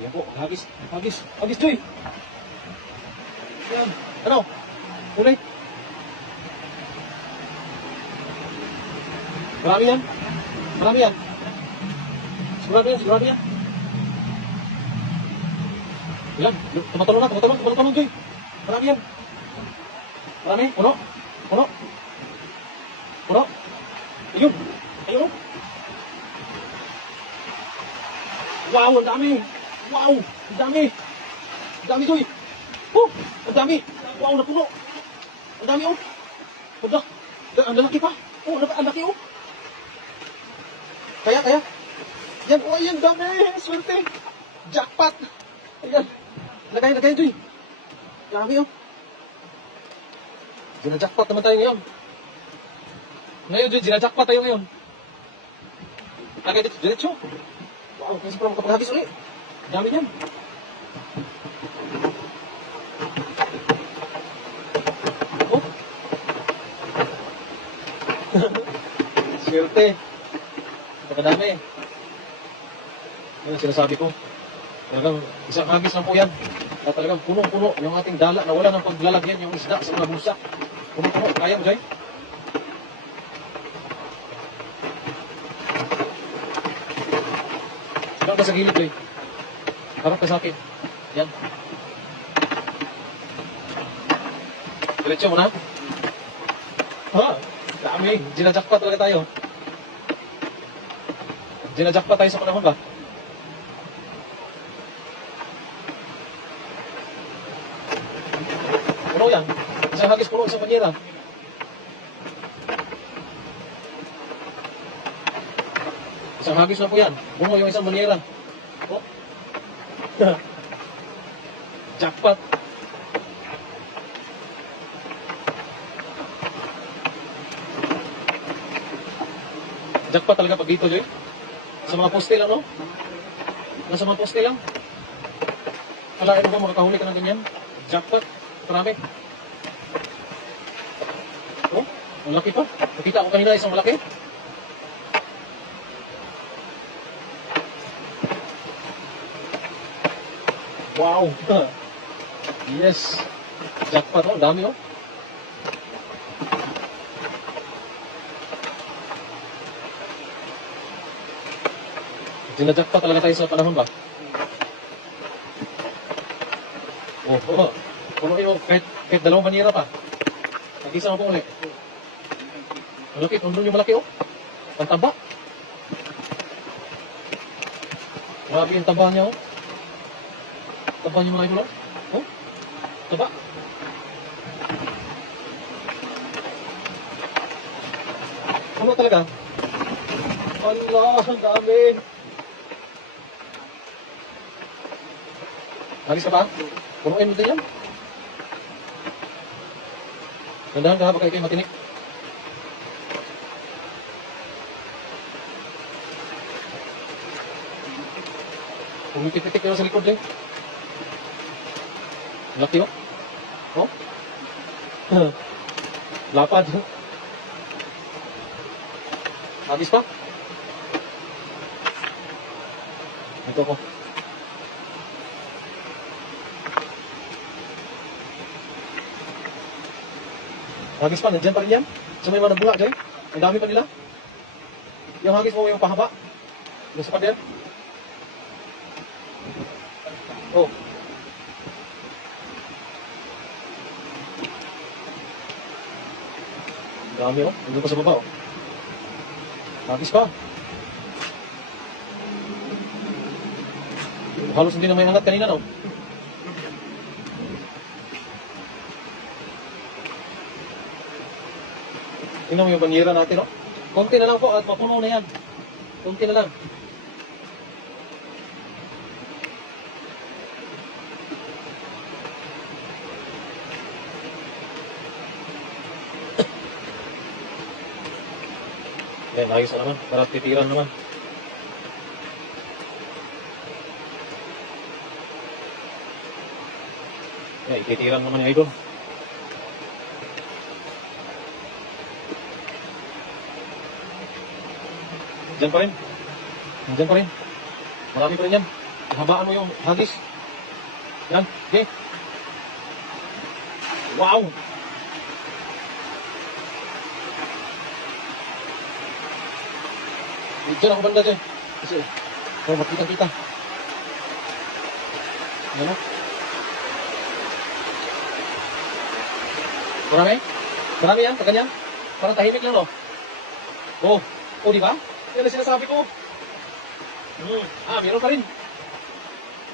Yan po, hagis. Hagis. Hagis, Joy. Yan. Ano? Ulit. Marami yan. Marami yan. Sigurado yan, sigurado yan. Ilan? Tumatulong, Joy. Marami yan. Marami. Puno. Puno. Puno. Ayun. Ayun. Wow, ang dami. Wow, ang dami. Ang dami, Joy. Ang dami. Wow, napuno. Ang dami, oh. Ang laki pa. Ang laki, oh. Kaya. Yan, oh, ayan, dami. Swerte. Jackpot. Ayan. Lagay, Joy. Dami, oh. Gina-jackpot naman tayo ngayon. Joy, gina-jackpot tayo ngayon. Lagay dito, diretso. Wow, kasi parang makapaghagis ulit. Dami niyan. Oh. Swerte. Napakadami. Yan ang sinasabi ko. Talagang isang hagis lang po yan. At talagang punong-puno yung ating dala na wala ng paglalagyan yung isda sa mga bulsa. Punong-puno. Kaya mo, Jay? Harap ka sa gilid, Jay. Harap ka sa akin. Yan. Diretso mo na. Ha? Dami. Gina-jackpot talaga tayo. Gina-jackpot tayo sa panahon ba? Puno yan. Isang hagis puno, isang banyera. Isang hagis na po yan. Puno yung isang banyera. Oh. Jackpot. Jackpot talaga pag dito, Joy. Sa mga poste lang, no? Nasa mga poste lang. Kalain mo ba makakahuli ka ng ganyan? Jackpot. Marami. Oh, ang laki pa. Nakita ko kanina isang malaki. Wow. Yes. Jackpot, oh. Dami, oh. Sina-jackpot talaga tayo sa panahon ba? Oh. Punuin mo, kahit dalawang banyera pa. Nag-isa mo po ulit. Malaki, nandun yung malaki, oh. Ang taba. Grabe yung taba niya, oh. Taba niya mga ibulong. Oh, taba. Ano talaga? Allah, ang dami. Halis ka pa? Punuin mo din yan. Gandahan ka ha, baka ikaw matinik. Pumipit-pitik na sa likod eh. Laki oh. Oh? Lapad. Habis pa? Ito ko. Hagis pa, nandiyan pa rin yan. So may mga nabula dyan. Ang dami pa nila. Yung hagis mo yung pahaba. Gusto pa din. Oh. Ang dami oh. Nandun pa sa baba oh. Hagis pa. Halos hindi na may angat kanina no. Tingnan mo yung banyera natin, no? Konti na lang po at mapuno na yan. Konti na lang. Yan, ayos na naman. Para titiran naman. Yan, ititiran naman yung idol. Diyan pa rin. Diyan pa rin. Marami pa rin yan. habaan mo yung hagis. Yan, okay. Wow! Diyan ako banda dyan. Kasi, makita-kita. Yan o. Marami? Marami yan, kaganyan. Parang tahimik lang, no? Oh, di ba? Yan ang sinasabi ko. Meron pa rin.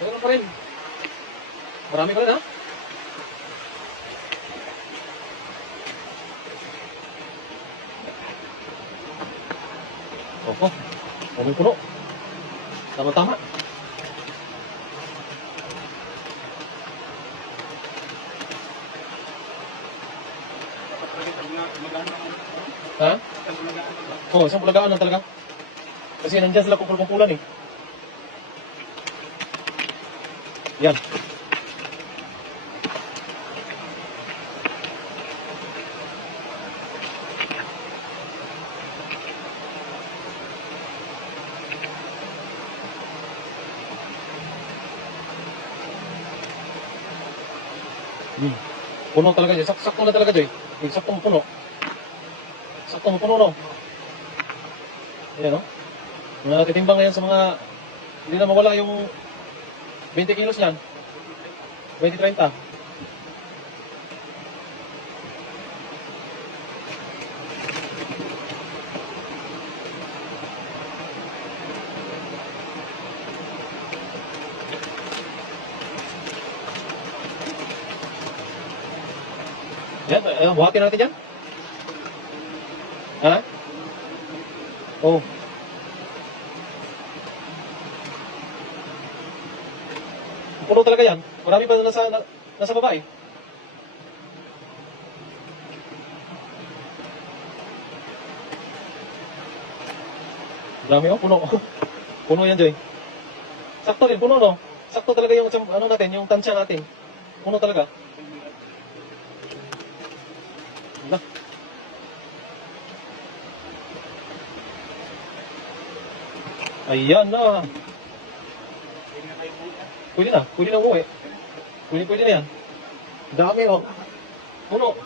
Meron pa rin. Marami pa rin, ha? Opo, puno. Tama-tama. Ha? Isang bulagaan lang talaga. Kasi nandyan sila kumpul-kumpulan eh. Yan. Puno talaga dyan. Sakto na talaga dyan. Saktong puno. Saktong puno, no? Ayan, no? Natitimbang ngayon sa mga... Hindi na mawala yung 20 kilos yan. 20-30. Yan, buhatin natin yan. Ha? Oh. Puno talaga yan. Marami pa nasa baba eh. Dami oh, puno. Puno yan, Joy. Sakto rin, puno no? Sakto talaga yung ano natin, yung tansya natin. Puno talaga. Wala. Ayan na. Pwede na umuwi. Pwede na yan. Dami oh. Puno.